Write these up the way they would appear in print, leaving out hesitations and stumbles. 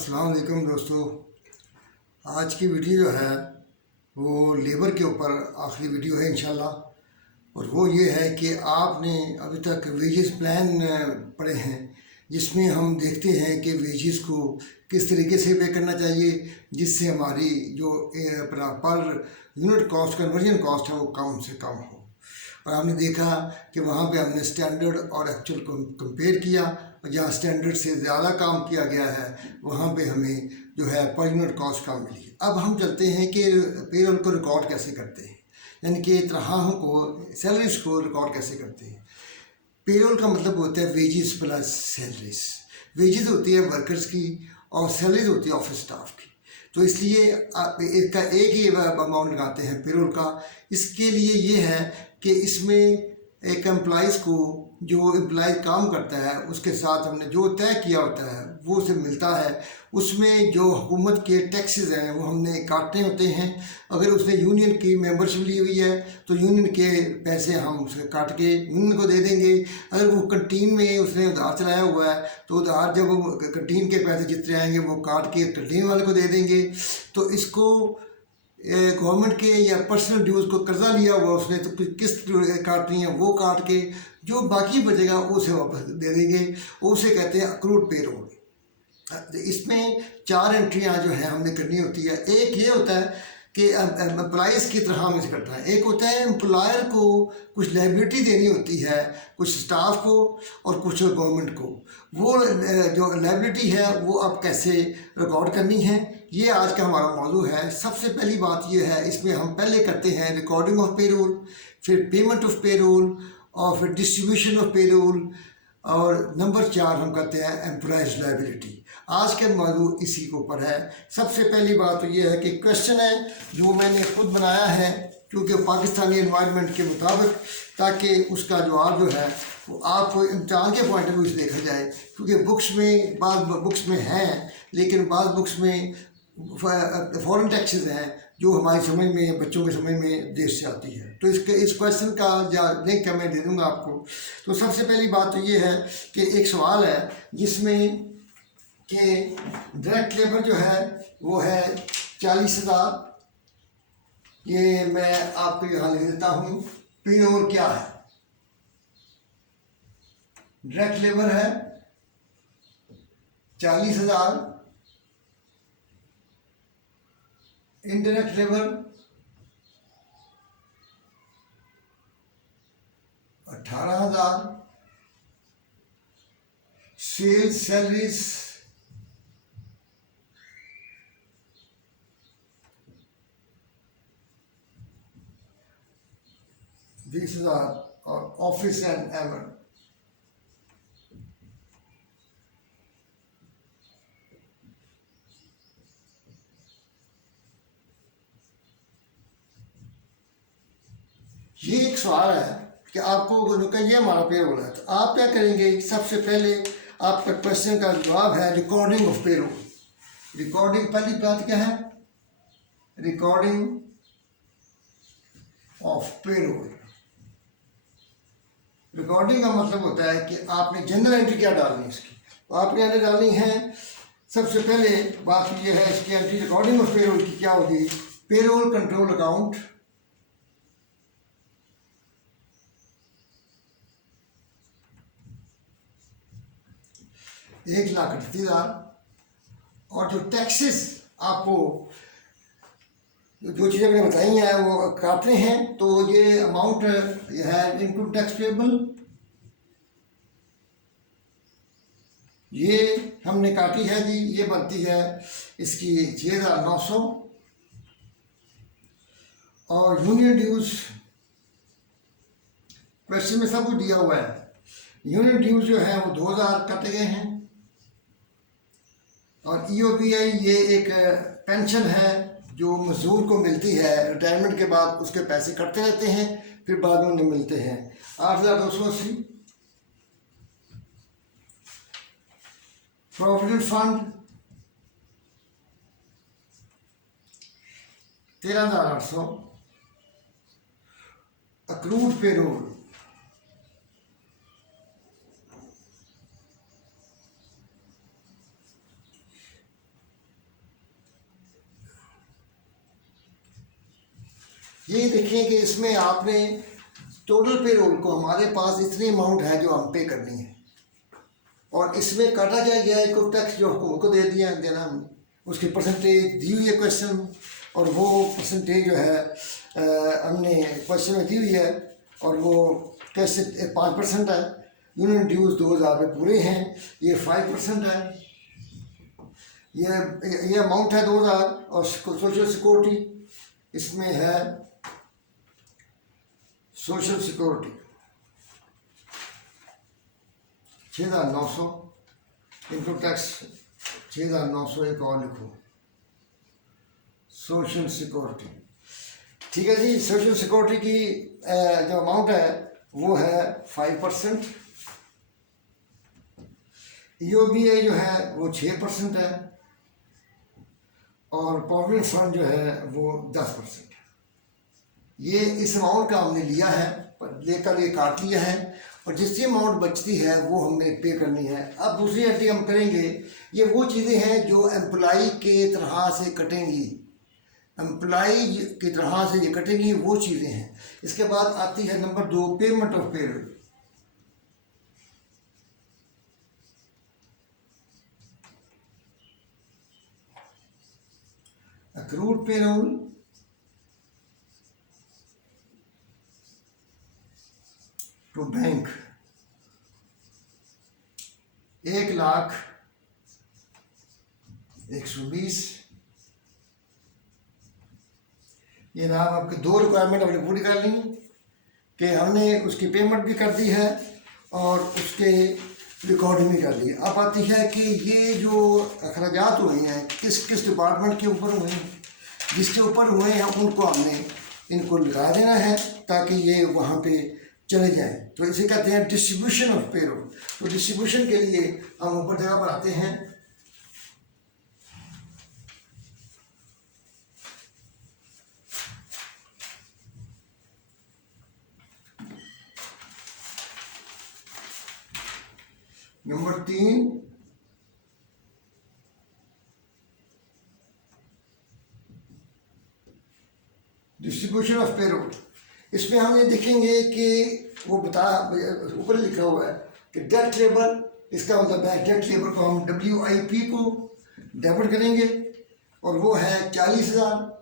अस्सलाम वालेकुम दोस्तों। आज की वीडियो जो है वो लेबर के ऊपर आखिरी वीडियो है इंशाल्लाह। और वो ये है कि आपने अभी तक वेजेस प्लान पढ़े हैं, जिसमें हम देखते हैं कि वेजेस को किस तरीके से पे करना चाहिए जिससे हमारी जो अपना per unit cost conversion cost है वो कम से कम हो। और हमने देखा कि वहाँ पे हमने स्टैंडर्ड और एक्चुअल को कंपेयर किया, और जहाँ स्टैंडर्ड से ज़्यादा काम किया गया है वहाँ पे हमें जो है पर यूनिट कॉस्ट कम मिली। अब हम चलते हैं कि पेरोल को रिकॉर्ड कैसे करते हैं, यानी कि तनख्वाहों को, सैलरीज को रिकॉर्ड कैसे करते हैं। पेरोल का मतलब होता है वेजेस प्लस सैलरीज। वेजेस होती है वर्कर्स की और सैलरीज होती है ऑफिस स्टाफ की। तो इसलिए इसका एक ही अमाउंट लगाते हैं पेरोल का। इसके लिए ये है कि इसमें एक एम्प्लॉइज़ को, जो एम्प्लॉय काम करता है उसके साथ हमने जो तय किया होता है वो उसे मिलता है। उसमें जो हुकूमत के टैक्सेस हैं वो हमने काटने होते हैं। अगर उसने यूनियन की मेंबरशिप ली हुई है तो यूनियन के पैसे हम उसे काट के यूनियन को दे देंगे। अगर वो कंटीन में उसने उधार चलाया हुआ है तो उधार जब वो कंटीन के पैसे जितने आएंगे वो काट के कंटीन वाले को दे देंगे। तो इसको गवर्नमेंट के या पर्सनल ड्यूज़ को कर्जा लिया हुआ उसने तो किस्त काटनी है वो काट के जो बाकी बचेगा उसे वापस दे देंगे। उसे कहते हैं अक्रूड पेरोल। इसमें 4 एंट्रियाँ जो हैं हमने करनी होती है। एक ये होता है कि एम्प्लॉइज़ की तरह हमें से करना है। एक होता है एम्प्लॉयर को कुछ लाइबिलिटी देनी होती है, कुछ स्टाफ को और कुछ गवर्नमेंट को। वो जो लाइबिलिटी है वो अब कैसे रिकॉर्ड करनी है, ये आज का हमारा मौजू है। सबसे पहली बात ये है, इसमें हम पहले करते हैं रिकॉर्डिंग ऑफ पेरोल, फिर पेमेंट ऑफ पेरोल और फिर डिस्ट्रीब्यूशन ऑफ पेरोल, और नंबर 4 हम करते हैं एम्प्लॉयज़ लाइबिलिटी। आज का मौजू इसी के ऊपर है। सबसे पहली बात तो ये है कि क्वेश्चन है जो मैंने खुद बनाया है क्योंकि पाकिस्तानी एनवायरनमेंट के मुताबिक, ताकि उसका जवाब जो है वो आपको इम्तिहान के पॉइंट ऑफ व्यू से देखा जाए। क्योंकि बुक्स में, बाद बुक्स में हैं लेकिन बाद बुक्स में फॉरेन टैक्सेस हैं जो हमारी समझ में, बच्चों की समझ में देश से आती है। तो इस क्वेश्चन का लिंक मैं दे दूंगा आपको। तो सबसे पहली बात तो ये है कि एक सवाल है जिसमें कि डायरेक्ट लेबर जो है वो है 40,000। ये मैं आपको यहाँ लिख देता हूँ। पेरोल क्या है? डायरेक्ट लेबर है 40,000, इनडायरेक्ट लेबर 18,000, सेल्स सैलरीज 20,000 और ऑफिस एंड एवर। ये एक सवाल है कि आपको ये हमारा पेरोल है, तो आप क्या करेंगे? सबसे पहले आपका क्वेश्चन का जवाब है रिकॉर्डिंग ऑफ पेरोल। रिकॉर्डिंग, पहली बात क्या है? Recording of payroll. रिकॉर्डिंग का मतलब होता है कि आपने जनरल एंट्री क्या डालनी है इसकी। तो आपने एंट्री डालनी है। सबसे पहले बात यह है इसकी एंट्री रिकॉर्डिंग ऑफ पेरोल की क्या होगी? पेरोल कंट्रोल अकाउंट, $1,38,000, और जो टैक्सेस आपको जो चीज़ें मैंने बताई हैं वो काटने हैं। तो ये अमाउंट है इनकम टैक्स पेबल, ये हमने काटी है जी। ये बनती है इसकी 6,900। और यूनियन ड्यूज, क्वेश्चन में सब कुछ दिया हुआ है। यूनियन ड्यूज जो है वो 2,000 काटे गए हैं। और EOPI ये एक पेंशन है जो मजदूर को मिलती है रिटायरमेंट के बाद, उसके पैसे कटते रहते हैं फिर बाद में उन्हें मिलते हैं। 8,280। Provident fund 13,800। अक्रूड पेरोल 1,000 ये देखिए कि इसमें आपने टोटल पे रोल को हमारे पास इतनी अमाउंट है जो हम पे करनी है, और इसमें काटा क्या गया है, को टैक्स जो हुकूमत को दे दिया देना हमने, उसकी परसेंटेज दी हुई है क्वेश्चन में, और वो परसेंटेज जो है हमने क्वेश्चन में दी हुई है, और वो कैसे 5% है। यूनियन ड्यूज 2000 में पूरे हैं, ये 5% है, ये अमाउंट है 2000। और सोशल सिक्योरिटी इसमें है, सोशल सिक्योरिटी 6900, इनकम टैक्स 6900, एक और लिखो सोशल सिक्योरिटी। ठीक है जी, सोशल सिक्योरिटी की जो अमाउंट है वो है 5%। ईओबीआई जो है वो 6% है, और प्रोविडेंट फंड जो है वो 10%। ये इस अमाउंट का हमने लिया है, लेकर ये काट लिया है, और जितनी अमाउंट बचती है वो हमने पे करनी है। अब दूसरी एंट्री हम करेंगे, ये वो चीज़ें हैं जो एम्प्लाई के तरह से कटेंगी, एम्प्लाई की तरह से ये कटेंगी, वो चीज़ें हैं। इसके बाद आती है number 2, payment of payroll. Accrued payroll to bank 1,01,20। ये नाम आपके 2 रिक्वायरमेंट हमने पूरी कर ली कि हमने उसकी पेमेंट भी कर दी है और उसके रिकॉर्डिंग भी कर दी। अब आती है कि ये जो अखराजात हुए हैं किस किस डिपार्टमेंट के ऊपर हुए हैं, जिसके ऊपर हुए हैं उनको हमने इनको लगा देना है ताकि ये वहाँ पे चले जाएं। तो इसे कहते हैं डिस्ट्रीब्यूशन ऑफ पेरोल। तो डिस्ट्रीब्यूशन के लिए हम ऊपर जगह पर आते हैं, नंबर 3 डिस्ट्रीब्यूशन ऑफ पेरोल। इसमें हम ये देखेंगे कि वो ऊपर लिखा हुआ है कि डेट लेबर, इसका मतलब है डेट लेबर को हम WIP को डेबिट करेंगे और वो है 40,000,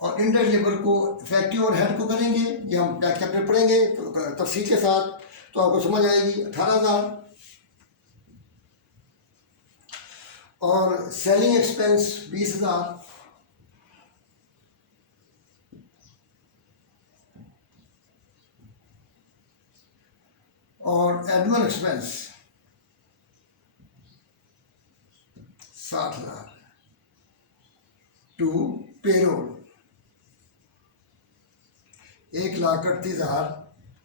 और इनडायरेक्ट लेबर को इफेक्टिव और हेड को करेंगे। ये हम टैक्स चैप्टर पढ़ेंगे तफसील के साथ, तो आपको समझ आएगी। 18,000, और सेलिंग एक्सपेंस 20,000, और admin expense 60,000 to payroll 1,38,000।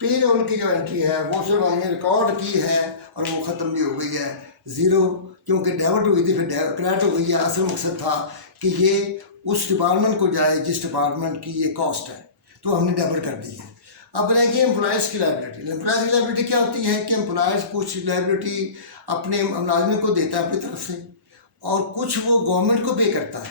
Payroll की जो एंट्री है वो सिर्फ हमने रिकॉर्ड की है और वो ख़त्म भी हो गई है, ज़ीरो, क्योंकि डेबिट हुई थी फिर क्रेडिट हो गई है। असल मकसद था कि ये उस डिपार्टमेंट को जाए जिस डिपार्टमेंट की ये कॉस्ट है, तो हमने डेबिट कर दी है। अब रहेगी एम्प्लॉयज़ की लाइबिलिटी। एम्प्लॉयज़ की लाइबिलिटी क्या होती है कि एम्प्लॉयज़ कुछ लाइबिलिटी अपने मुलाजिम को देता है अपनी तरफ से, और कुछ वो गवर्नमेंट को पे करता है।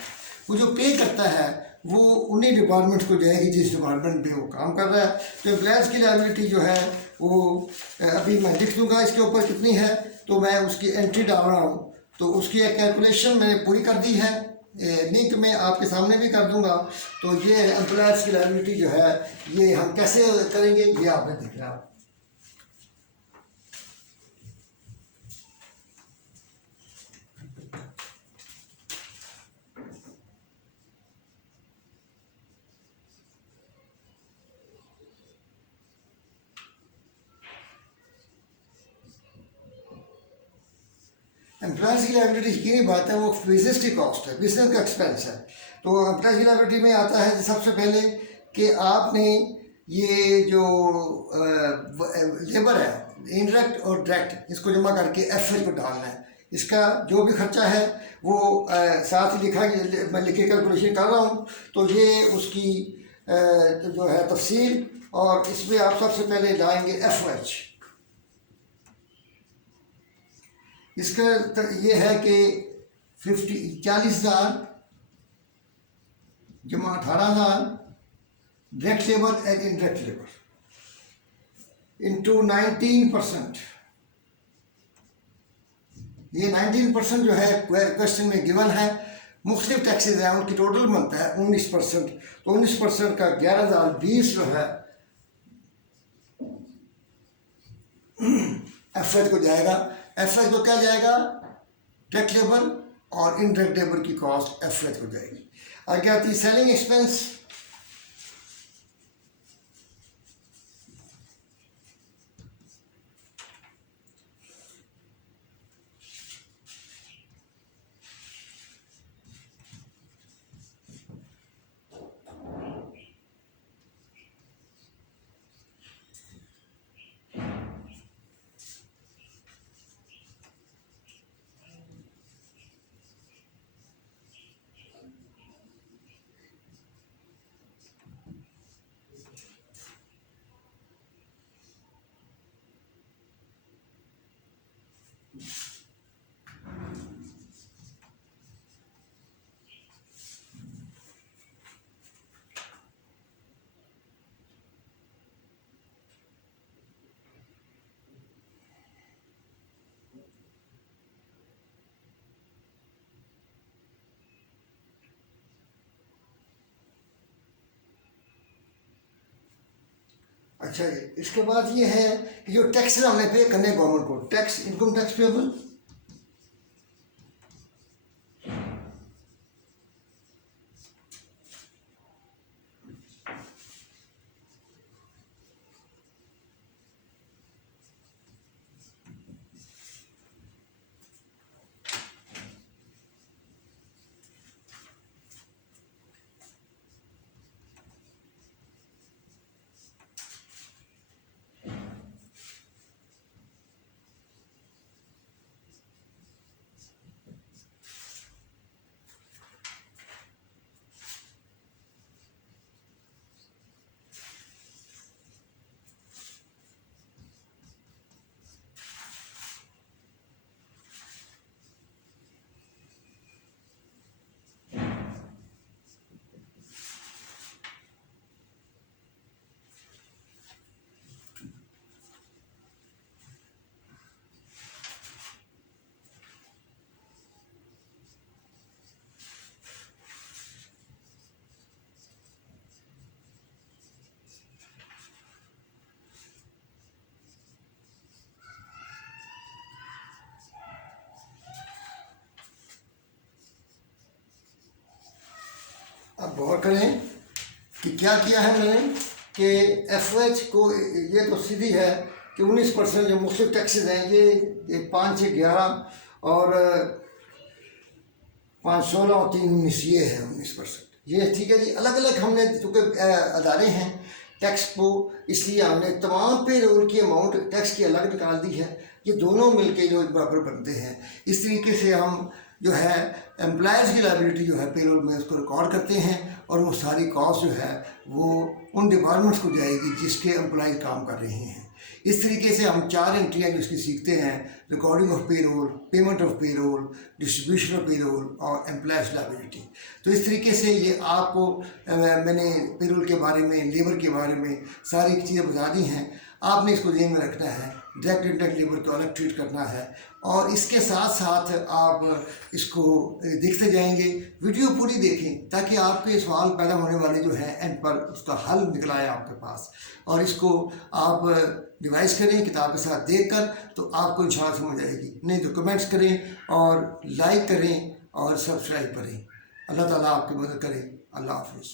वो जो पे करता है वो उन्हीं डिपार्टमेंट को जाएगी जिस डिपार्टमेंट में वो काम कर रहा है। तो एम्प्लॉयज़ की लाइबिलिटी जो है वो अभी मैं लिख दूँगा इसके ऊपर कितनी है, तो मैं उसकी एंट्री डाल रहा हूँ। तो उसकी एक कैलकुलेशन मैंने पूरी कर दी है, लिंक में आपके सामने भी कर दूंगा। तो ये एम्प्लॉयर्स की लायबिलिटी जो है ये हम कैसे करेंगे ये आपने देखना है। एम्प्लॉयज़ की लायबिलिटी यकीनी बात है वो बिजनेस की कॉस्ट है, बिजनेस का एक्सपेंस है। तो एम्प्लॉयज़ की लायबिलिटी में आता है सबसे पहले कि आपने ये जो लेबर है इनडायरेक्ट और डायरेक्ट, इसको जमा करके एफ को डालना है। इसका जो भी खर्चा है वो साथ ही लिखा, मैं लिख के कैलकुलेशन कर रहा हूँ। तो ये उसकी जो है तफसील, और इसमें आप सबसे पहले लाएंगे FH। इसका ये है कि 40,000 जमा 18,000 direct labour and indirect labour into 19%। ये 19% जो है क्वेश्चन में गिवन है। मुख्तलिफ टैक्सेस हैं, उनकी टोटल बनता है 19%। तो 19% का 11,020 जो है एफ को जाएगा। एफ को क्या जाएगा? डायरेक्ट लेबर और इनडायरेक्ट लेबर की कॉस्ट एफ को जाएगी। आगे आती है सेलिंग एक्सपेंस। अच्छा जी, इसके बाद ये है कि जो टैक्स हमने पे करने गवर्नमेंट को, टैक्स, इनकम टैक्स पेबल। अब गौर करें कि क्या किया है मैंने कि एफ को, ये तो सीधी है कि 19% जो मुख्तलिफ टैक्सेस हैं, ये 5 से 11 और 5 16 और 3 19, ये है 19%। ये ठीक है जी। अलग अलग हमने चूँकि अदारे हैं टैक्स को, इसलिए हमने तमाम पे रोल की अमाउंट टैक्स की अलग निकाल दी है। ये दोनों मिलके जो बराबर बनते हैं। इस तरीके से हम जो है एम्प्लॉयज़ की लायबिलिटी जो है पेरोल में उसको रिकॉर्ड करते हैं और वो सारी कॉस्ट जो है वो उन डिपार्टमेंट्स को जाएगी जिसके एम्प्लॉय काम कर रहे हैं। इस तरीके से हम 4 एंट्रियाँ जो इसकी सीखते हैं: recording of payroll, payment of payroll, distribution of payroll और एम्प्लॉयज़ लायबिलिटी। तो इस तरीके से ये आपको मैंने पेरोल के बारे में, लेबर के बारे में सारी चीज़ें बता दी हैं। आपने इसको ध्यान में रखना है, डायरेक्ट इनडायरेक्ट लेबर को अलग ट्रीट करना है और इसके साथ साथ आप इसको देखते जाएंगे। वीडियो पूरी देखें ताकि आपके सवाल पैदा होने वाले जो हैं एंड पर उसका हल निकला है आपके पास। और इसको आप डिवाइस करें किताब के साथ देखकर, तो आपको इंशाल्लाह समझ आएगी। नहीं तो कमेंट्स करें और लाइक करें और सब्सक्राइब करें। अल्लाह ताला आपकी मदद करे। अल्लाह हाफिज़।